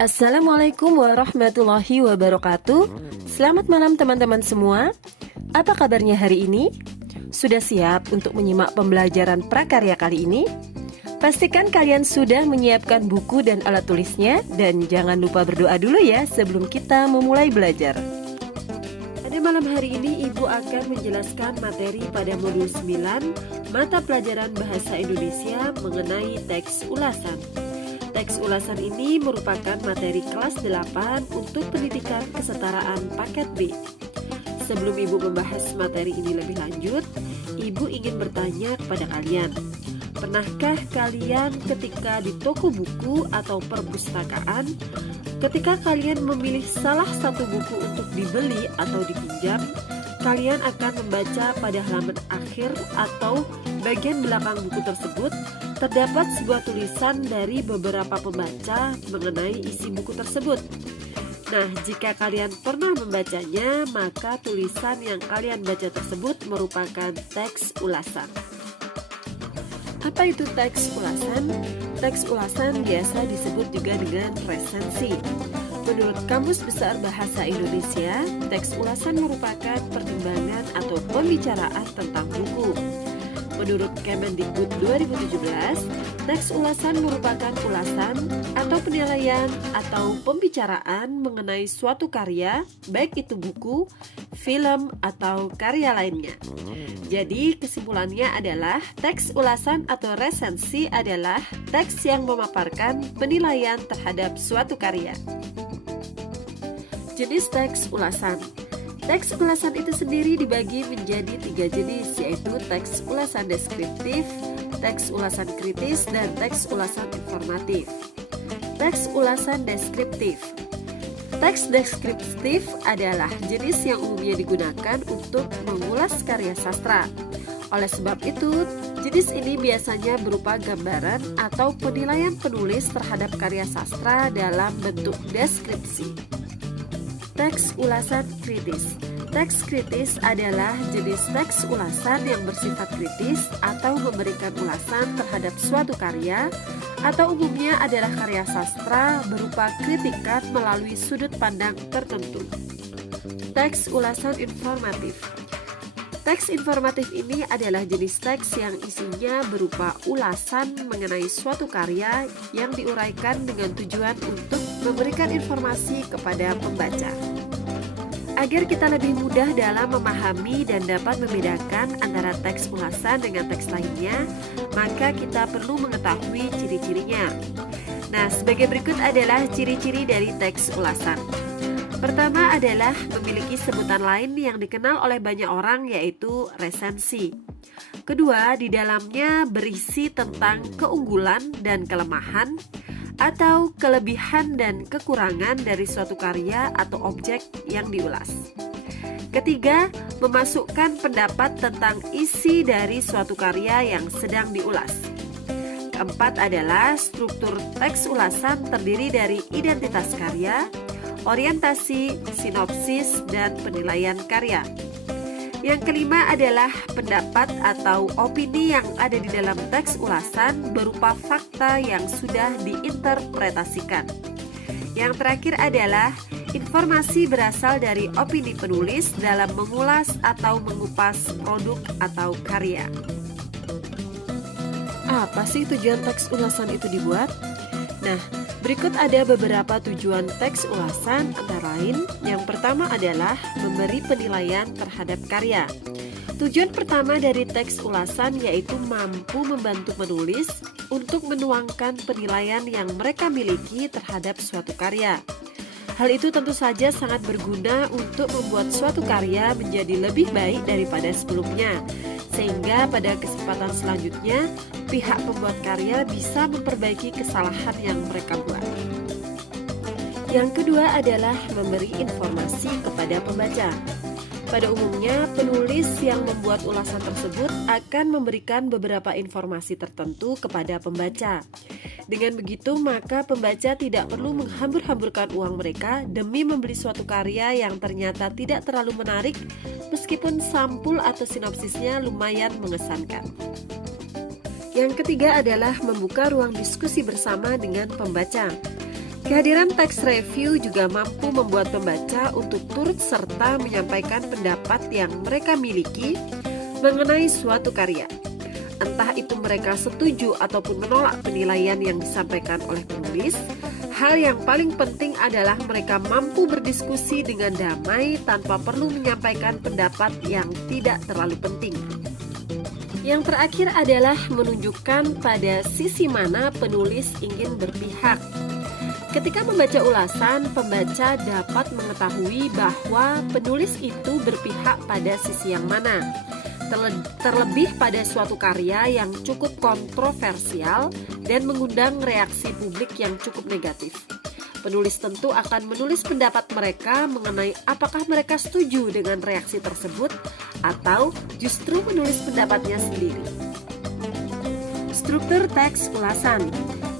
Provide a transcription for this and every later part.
Assalamualaikum warahmatullahi wabarakatuh. Selamat malam teman-teman semua. Apa kabarnya hari ini? Sudah siap untuk menyimak pembelajaran prakarya kali ini? Pastikan kalian sudah menyiapkan buku dan alat tulisnya. Dan jangan lupa berdoa dulu ya sebelum kita memulai belajar. Pada malam hari ini Ibu akan menjelaskan materi pada modul 9 mata pelajaran Bahasa Indonesia mengenai teks ulasan. Teks ulasan ini merupakan materi kelas 8 untuk pendidikan kesetaraan paket B. Sebelum Ibu membahas materi ini lebih lanjut, Ibu ingin bertanya kepada kalian. Pernahkah kalian ketika di toko buku atau perpustakaan, ketika kalian memilih salah satu buku untuk dibeli atau dipinjam, kalian akan membaca pada halaman akhir atau bagian belakang buku tersebut terdapat sebuah tulisan dari beberapa pembaca mengenai isi buku tersebut. Nah, jika kalian pernah membacanya, maka tulisan yang kalian baca tersebut merupakan teks ulasan. Apa itu teks ulasan? Teks ulasan biasa disebut juga dengan resensi. Menurut Kamus Besar Bahasa Indonesia, teks ulasan merupakan pertimbangan atau pembicaraan tentang buku. Menurut Kemendikbud 2017, teks ulasan merupakan ulasan atau penilaian atau pembicaraan mengenai suatu karya, baik itu buku, film, atau karya lainnya. Jadi kesimpulannya adalah teks ulasan atau resensi adalah teks yang memaparkan penilaian terhadap suatu karya. Jenis teks ulasan. Teks ulasan itu sendiri dibagi menjadi 3 jenis, yaitu teks ulasan deskriptif, teks ulasan kritis, dan teks ulasan informatif. Teks ulasan deskriptif. Teks deskriptif adalah jenis yang umumnya digunakan untuk mengulas karya sastra. Oleh sebab itu, jenis ini biasanya berupa gambaran atau penilaian penulis terhadap karya sastra dalam bentuk deskripsi. Teks ulasan kritis. Teks kritis adalah jenis teks ulasan yang bersifat kritis atau memberikan ulasan terhadap suatu karya, atau umumnya adalah karya sastra berupa kritikan melalui sudut pandang tertentu. Teks ulasan informatif. Teks informatif ini adalah jenis teks yang isinya berupa ulasan mengenai suatu karya yang diuraikan dengan tujuan untuk memberikan informasi kepada pembaca. Agar kita lebih mudah dalam memahami dan dapat membedakan antara teks ulasan dengan teks lainnya, maka kita perlu mengetahui ciri-cirinya. Nah, sebagai berikut adalah ciri-ciri dari teks ulasan. Pertama adalah memiliki sebutan lain yang dikenal oleh banyak orang, yaitu resensi. Kedua, di dalamnya berisi tentang keunggulan dan kelemahan atau kelebihan dan kekurangan dari suatu karya atau objek yang diulas. Ketiga, memasukkan pendapat tentang isi dari suatu karya yang sedang diulas. Keempat adalah struktur teks ulasan terdiri dari identitas karya, orientasi, sinopsis, dan penilaian karya. Yang kelima adalah pendapat atau opini yang ada di dalam teks ulasan berupa fakta yang sudah diinterpretasikan. Yang terakhir adalah informasi berasal dari opini penulis dalam mengulas atau mengupas produk atau karya. Apa sih tujuan teks ulasan itu dibuat? Nah, berikut ada beberapa tujuan teks ulasan, antara lain yang pertama adalah memberi penilaian terhadap karya. Tujuan pertama dari teks ulasan yaitu mampu membantu penulis untuk menuangkan penilaian yang mereka miliki terhadap suatu karya. Hal itu tentu saja sangat berguna untuk membuat suatu karya menjadi lebih baik daripada sebelumnya, sehingga pada kesempatan selanjutnya pihak pembuat karya bisa memperbaiki kesalahan yang mereka buat. Yang kedua adalah memberi informasi kepada pembaca. Pada umumnya, penulis yang membuat ulasan tersebut akan memberikan beberapa informasi tertentu kepada pembaca. Dengan begitu, maka pembaca tidak perlu menghambur-hamburkan uang mereka demi membeli suatu karya yang ternyata tidak terlalu menarik, meskipun sampul atau sinopsisnya lumayan mengesankan. Yang ketiga adalah membuka ruang diskusi bersama dengan pembaca. Kehadiran teks review juga mampu membuat pembaca untuk turut serta menyampaikan pendapat yang mereka miliki mengenai suatu karya. Entah itu mereka setuju ataupun menolak penilaian yang disampaikan oleh penulis, hal yang paling penting adalah mereka mampu berdiskusi dengan damai tanpa perlu menyampaikan pendapat yang tidak terlalu penting. Yang terakhir adalah menunjukkan pada sisi mana penulis ingin berpihak. Ketika membaca ulasan, pembaca dapat mengetahui bahwa penulis itu berpihak pada sisi yang mana. Terlebih pada suatu karya yang cukup kontroversial dan mengundang reaksi publik yang cukup negatif. Penulis tentu akan menulis pendapat mereka mengenai apakah mereka setuju dengan reaksi tersebut atau justru menulis pendapatnya sendiri. Struktur teks ulasan.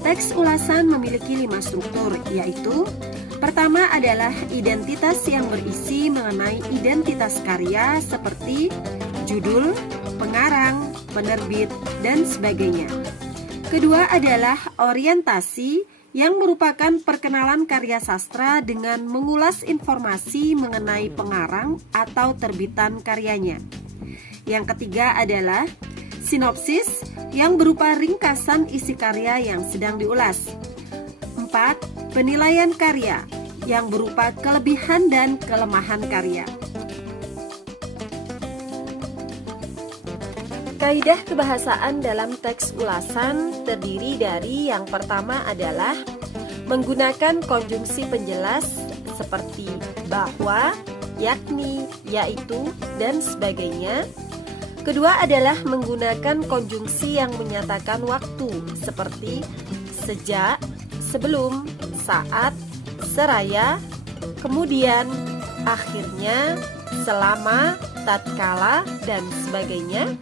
Teks ulasan memiliki 5 struktur, yaitu pertama adalah identitas yang berisi mengenai identitas karya seperti judul, pengarang, penerbit, dan sebagainya. Kedua adalah orientasi yang merupakan perkenalan karya sastra dengan mengulas informasi mengenai pengarang atau terbitan karyanya. Yang ketiga adalah sinopsis yang berupa ringkasan isi karya yang sedang diulas. 4. Penilaian karya yang berupa kelebihan dan kelemahan karya. Kaidah kebahasaan dalam teks ulasan terdiri dari yang pertama adalah menggunakan konjungsi penjelas seperti bahwa, yakni, yaitu, dan sebagainya. Kedua adalah menggunakan konjungsi yang menyatakan waktu seperti sejak, sebelum, saat, seraya, kemudian, akhirnya, selama, tatkala, dan sebagainya.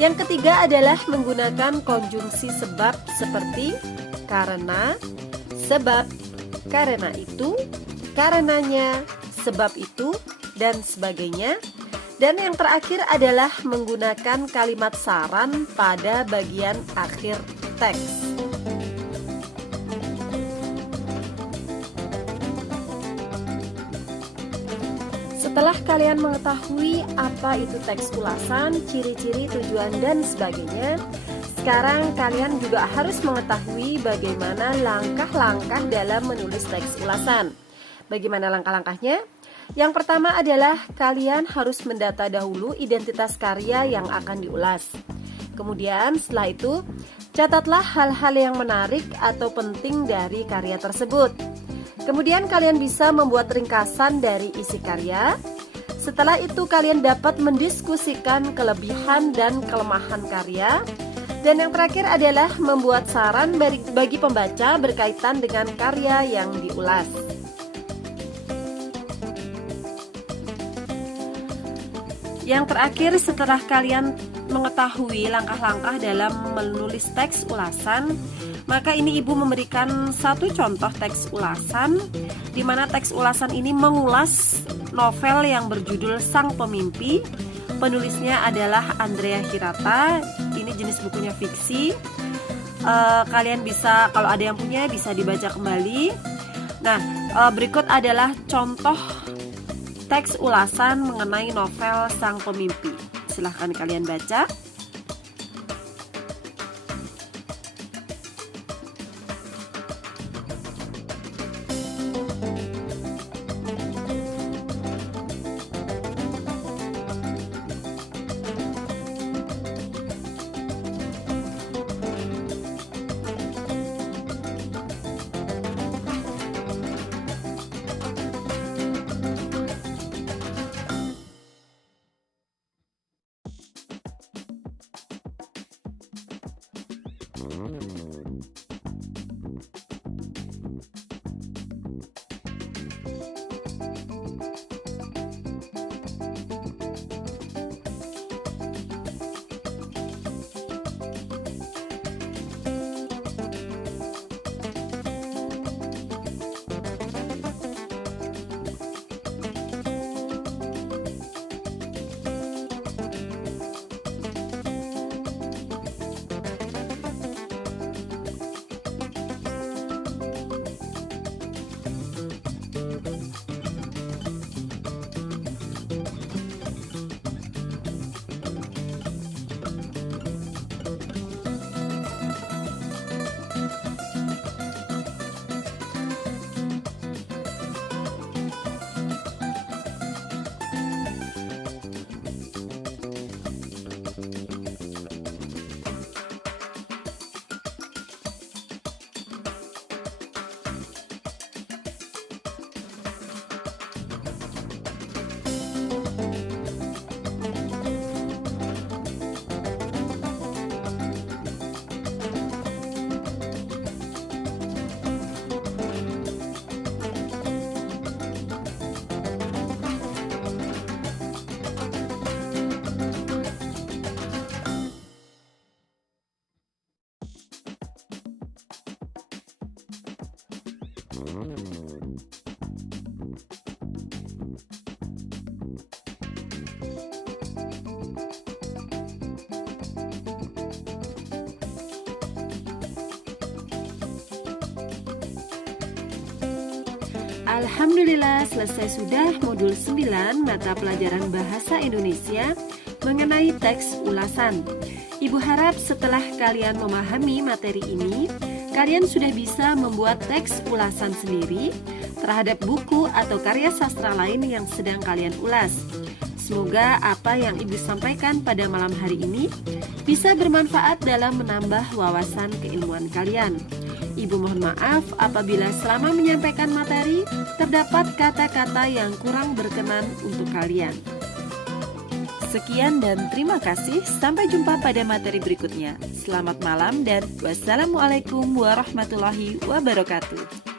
Yang ketiga adalah menggunakan konjungsi sebab seperti karena, sebab, karena itu, karenanya, sebab itu, dan sebagainya. Dan yang terakhir adalah menggunakan kalimat saran pada bagian akhir teks. Setelah kalian mengetahui apa itu teks ulasan, ciri-ciri, tujuan, dan sebagainya, sekarang kalian juga harus mengetahui bagaimana langkah-langkah dalam menulis teks ulasan. Bagaimana langkah-langkahnya? Yang pertama adalah kalian harus mendata dahulu identitas karya yang akan diulas. Kemudian setelah itu, catatlah hal-hal yang menarik atau penting dari karya tersebut. Kemudian kalian bisa membuat ringkasan dari isi karya. Setelah itu kalian dapat mendiskusikan kelebihan dan kelemahan karya. Dan yang terakhir adalah membuat saran bagi pembaca berkaitan dengan karya yang diulas. Yang terakhir, setelah kalian mengetahui langkah-langkah dalam menulis teks ulasan, maka ini Ibu memberikan satu contoh teks ulasan, di mana teks ulasan ini mengulas novel yang berjudul Sang Pemimpi. Penulisnya adalah Andrea Hirata. Ini jenis bukunya fiksi. Kalian bisa, kalau ada yang punya, bisa dibaca kembali. Nah, berikut adalah contoh teks ulasan mengenai novel Sang Pemimpi. Silahkan kalian baca. Alhamdulillah, selesai sudah modul 9 mata pelajaran Bahasa Indonesia mengenai teks ulasan. Ibu harap setelah kalian memahami materi ini, kalian sudah bisa membuat teks ulasan sendiri terhadap buku atau karya sastra lain yang sedang kalian ulas. Semoga apa yang Ibu sampaikan pada malam hari ini bisa bermanfaat dalam menambah wawasan keilmuan kalian. Ibu mohon maaf apabila selama menyampaikan materi terdapat kata-kata yang kurang berkenan untuk kalian. Sekian dan terima kasih. Sampai jumpa pada materi berikutnya. Selamat malam dan wassalamualaikum warahmatullahi wabarakatuh.